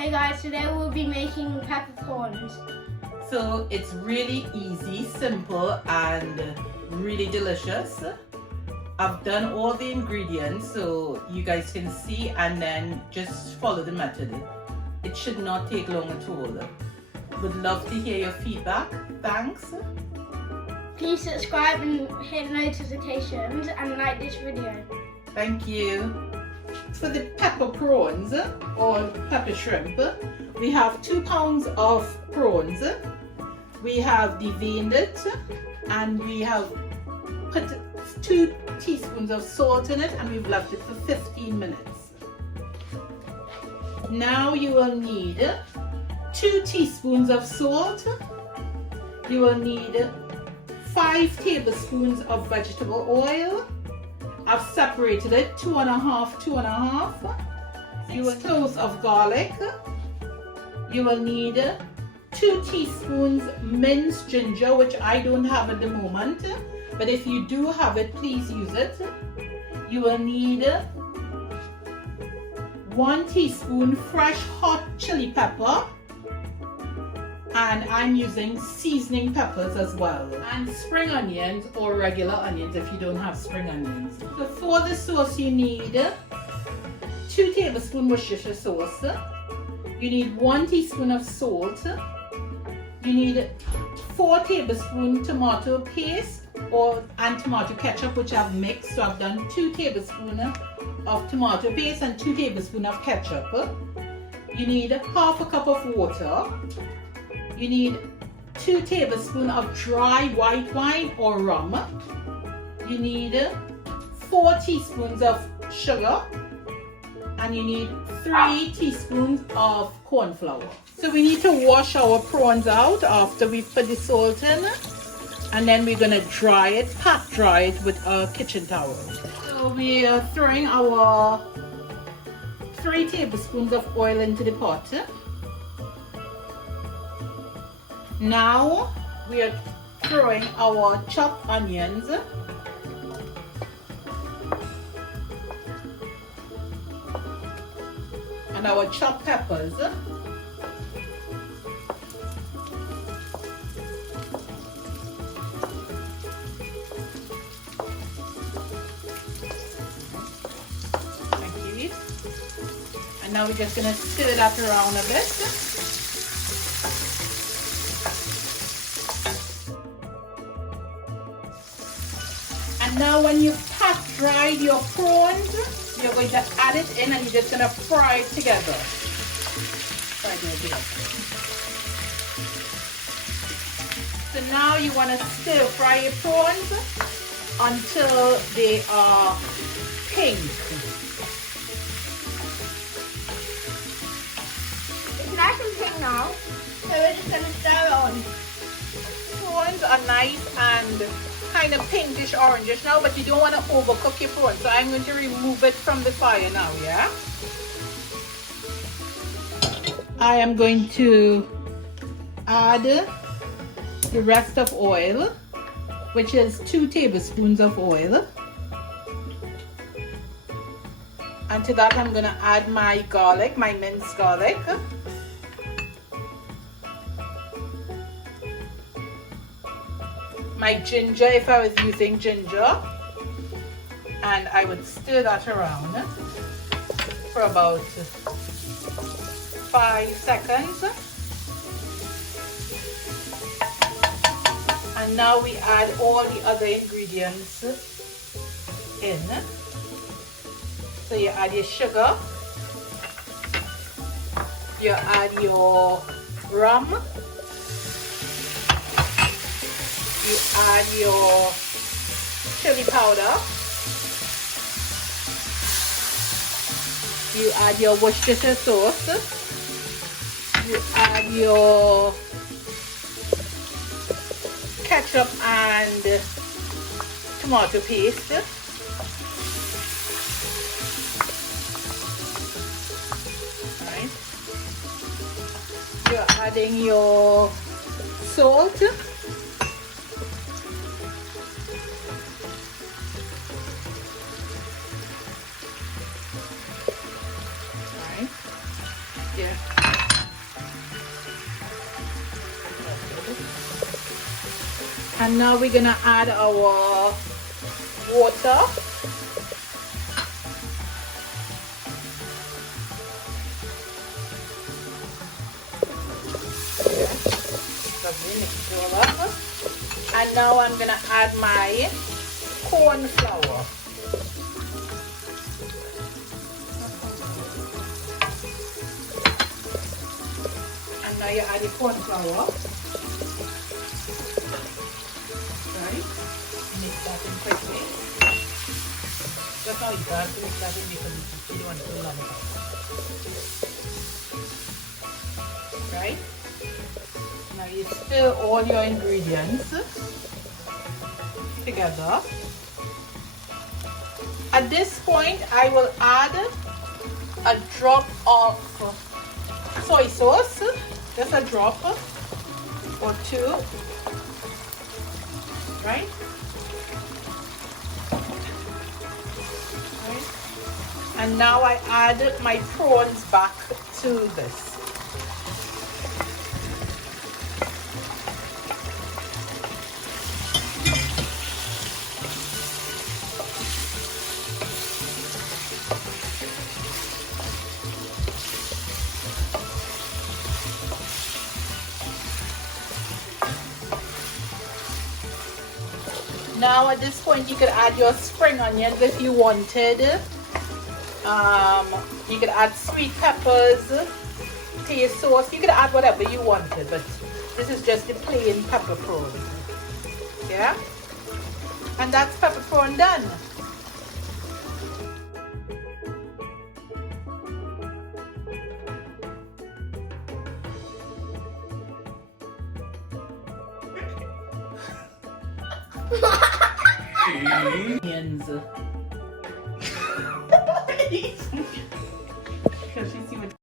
Hey guys, today we'll be making pepper prawns. So it's really easy, simple, and really delicious. I've done all the ingredients so you guys can see, and then just follow the method. It should not take long at all. Would love to hear your feedback. Thanks. Please subscribe and hit notifications and like this video. Thank you. For the pepper prawns or pepper shrimp, we have 2 pounds of prawns. We have deveined it, and we have put 2 teaspoons of salt in it, and we've left it for 15 minutes. Now you will need 2 teaspoons of salt. You will need 5 tablespoons of vegetable oil. I've separated it 2 and a half. You will 6 cloves of garlic. You will need 2 teaspoons minced ginger, which I don't have at the moment, but if you do have it, please use it. You will need 1 teaspoon fresh hot chili pepper, and I'm using seasoning peppers as well, and spring onions or regular onions if you don't have spring onions. So for the sauce you need 2 tablespoons Worcestershire sauce. You need 1 teaspoon of salt. You need 4 tablespoons tomato paste and tomato ketchup, which I've mixed. So I've done 2 tablespoons of tomato paste and 2 tablespoons of ketchup. You need half a cup of water. You need 2 tablespoons of dry white wine or rum. You need 4 teaspoons of sugar, and you need 3 teaspoons of cornflour. So we need to wash our prawns out after we put the salt in, and then we're going to pat dry it with a kitchen towel. So we are throwing our 3 tablespoons of oil into the pot. Now we are throwing our chopped onions, and our chopped peppers, and now we're just going to stir that around a bit. And now when you pat dried your prawns, you're going to add it in, and you're just going to fry it together. So now you want to stir fry your prawns until they are pink. It's nice and pink now, so we're just going to stir it on. Prawns are nice and kind of pinkish orangish now, but you don't want to overcook your prawns, so I'm going to remove it from the fire now. Yeah, I am going to add the rest of oil, which is 2 tablespoons of oil, and to that I'm going to add my garlic, my minced garlic. My ginger, if I was using ginger, and I would stir that around for about 5 seconds. And now we add all the other ingredients in. So you add your sugar, you add your rum, you add your chili powder, you add your Worcestershire sauce, you add your ketchup and tomato paste, right? You're adding your salt, And now we're gonna add our water. Mix it all up. And now I'm gonna add my cornflour. And now you add your cornflour. Right? Mix that in quickly. Just how you have to mix that in because you don't want it to lump up. Right? Now you stir all your ingredients together. At this point, I will add a drop of soy sauce, just a drop or two, right? And now I add my prawns back to this. Now at this point you could add your spring onions if you wanted. You could add sweet peppers, taste sauce. You could add whatever you wanted, but this is just the plain pepper prawn. Yeah? And that's pepper prawn done. Onions.